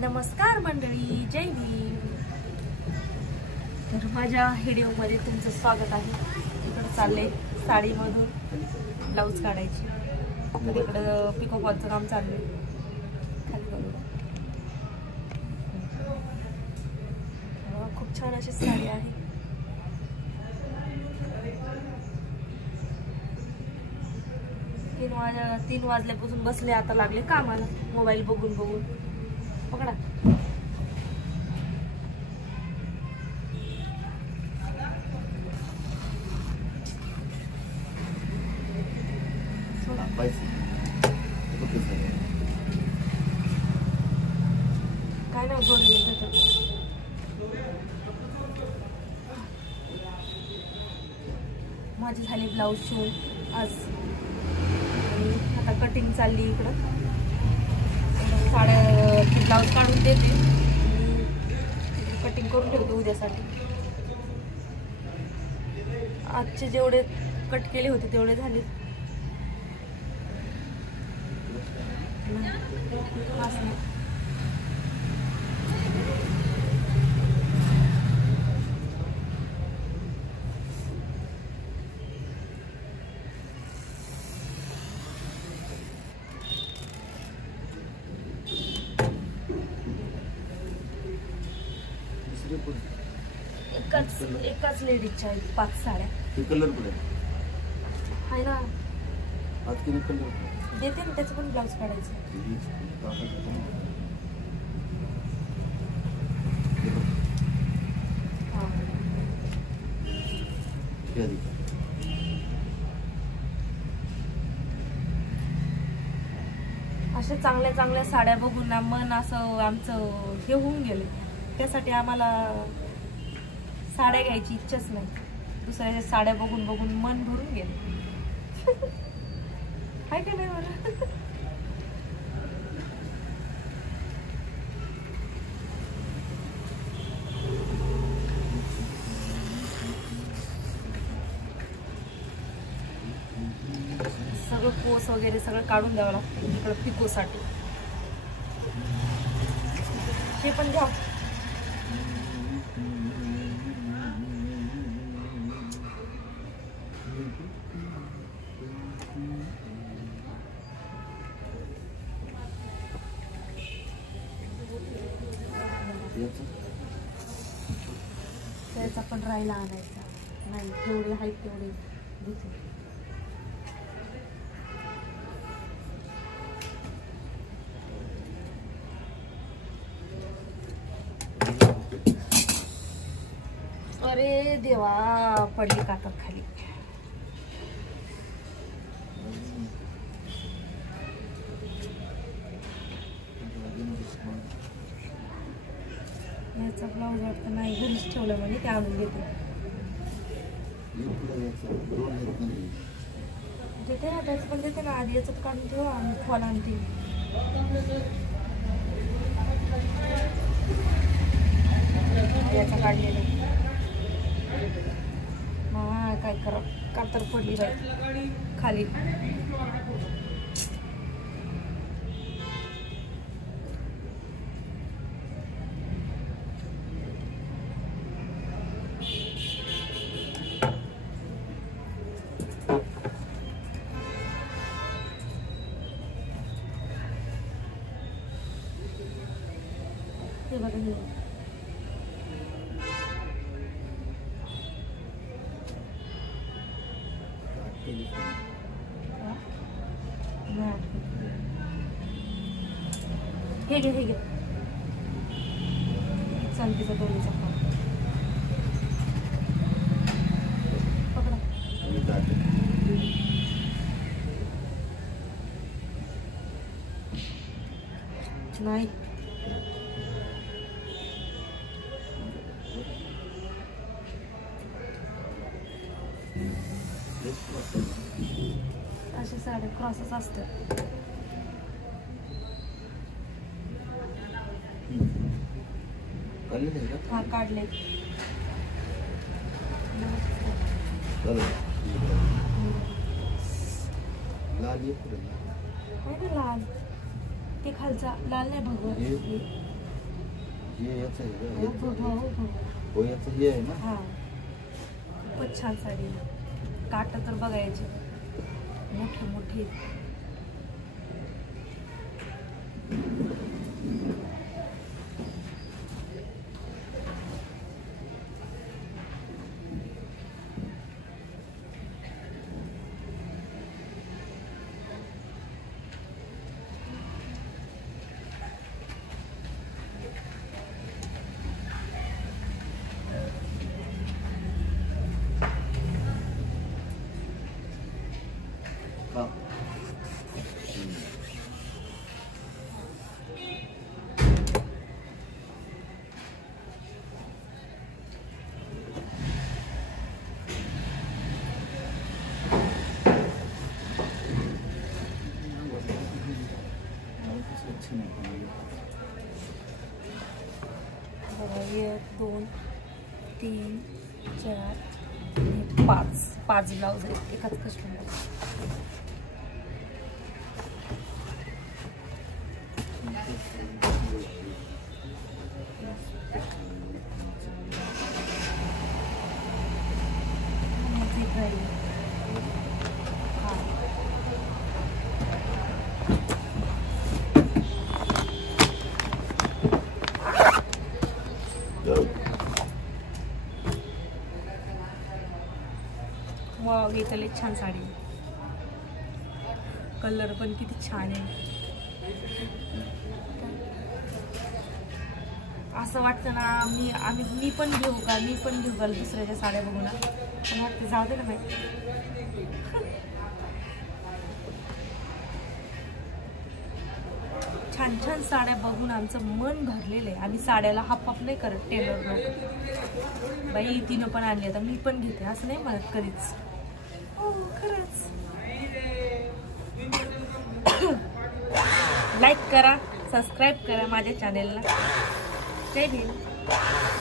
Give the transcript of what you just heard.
नमस्कार मंडळी, जय भीम. तर माझ्या व्हिडिओमध्ये तुमचं स्वागत आहे. इकडं चाललंय साडीमधून ब्लाऊज काढायची. तर इकडं पिको फॉलचं काम चाललंय. खाली बघा, खूप छान अशी साडी आहे. तीन वाजल्यापासून बसले, आता लागले कामाला मोबाईल बघून बघून. पकडा. काय नाही बोलले. माझी झाली ब्लाऊज शिवून आज. आता कटिंग चालली इकडं. साड्या ब्लाऊज काढून देते, कटिंग करून ठेवते उद्यासाठी. आजचे जेवढे कट केले होते तेवढे झाले. एकाच लेडीजच्या 5 साड्या. कलर पण आहे ना, कलर देते ना, त्याचं पण ब्लाऊज काढायचं. अशा चांगल्या चांगल्या साड्या बघून ना मन असं आमचं हे होऊन गेले. त्यासाठी आम्हाला साड्या घ्यायची इच्छाच नाही. दुसऱ्याच्या साड्या बघून बघून मन भरून गेले. हाय का नाही बरं? सगळं पोस वगैरे सगळं काढून द्यावं लागतं इकडं पिकोसाठी. हे पण घ्या. त्याचा पण राहिला आणायचा नाही. जेवढे आहेत तेवढे घेते. अरे देवा, पडली कातर खाली. याचा ब्लाऊज वाटतं नाही, घरीच ठेवलं म्हणजे ते आणून देते. देते ना, त्याचं पण देते ना. आधी याचं काढून ठेवा, आम्ही फॉल आणते. याचा काढलेला हा काय करा, कातर पडली बाई खाली. हे बघा, हे घे, हे घे. चांदीचा दोन्हीचा पकडा. नाही अशा साड्या क्रॉसच असतात. हा काढले. लाल लाल ते खालचा लाल नाही भगवा. हे याचं आहे का? हो, याचं- हो, हो. हो याचं हे आहे ना. हा खूपच छान साडी काट तर बघायचे मोठे मोठे. हा. बघा 1 2 3 4 5 ब्लाऊज आहेत एकाच कस्टमर. वाव ही तर छान साडी. कलर पण किती छान आहे. असं वाटतं ना मी पण घेऊ का दुसऱ्याच्या साड्या बघून पण वाटतं जाऊ दे ना बाई. छान छान साड्या बघून आमचं मन भरलेलं आहे. आम्ही साड्याला हाफ नाही करत टेलर लोक. बाई तिनं पण आणली आता मी पण घेते असं नाही म्हणत कधीच. हो खरंच. लाईक करा, सबस्क्राईब करा माझ्या चॅनेलला. जय भीम.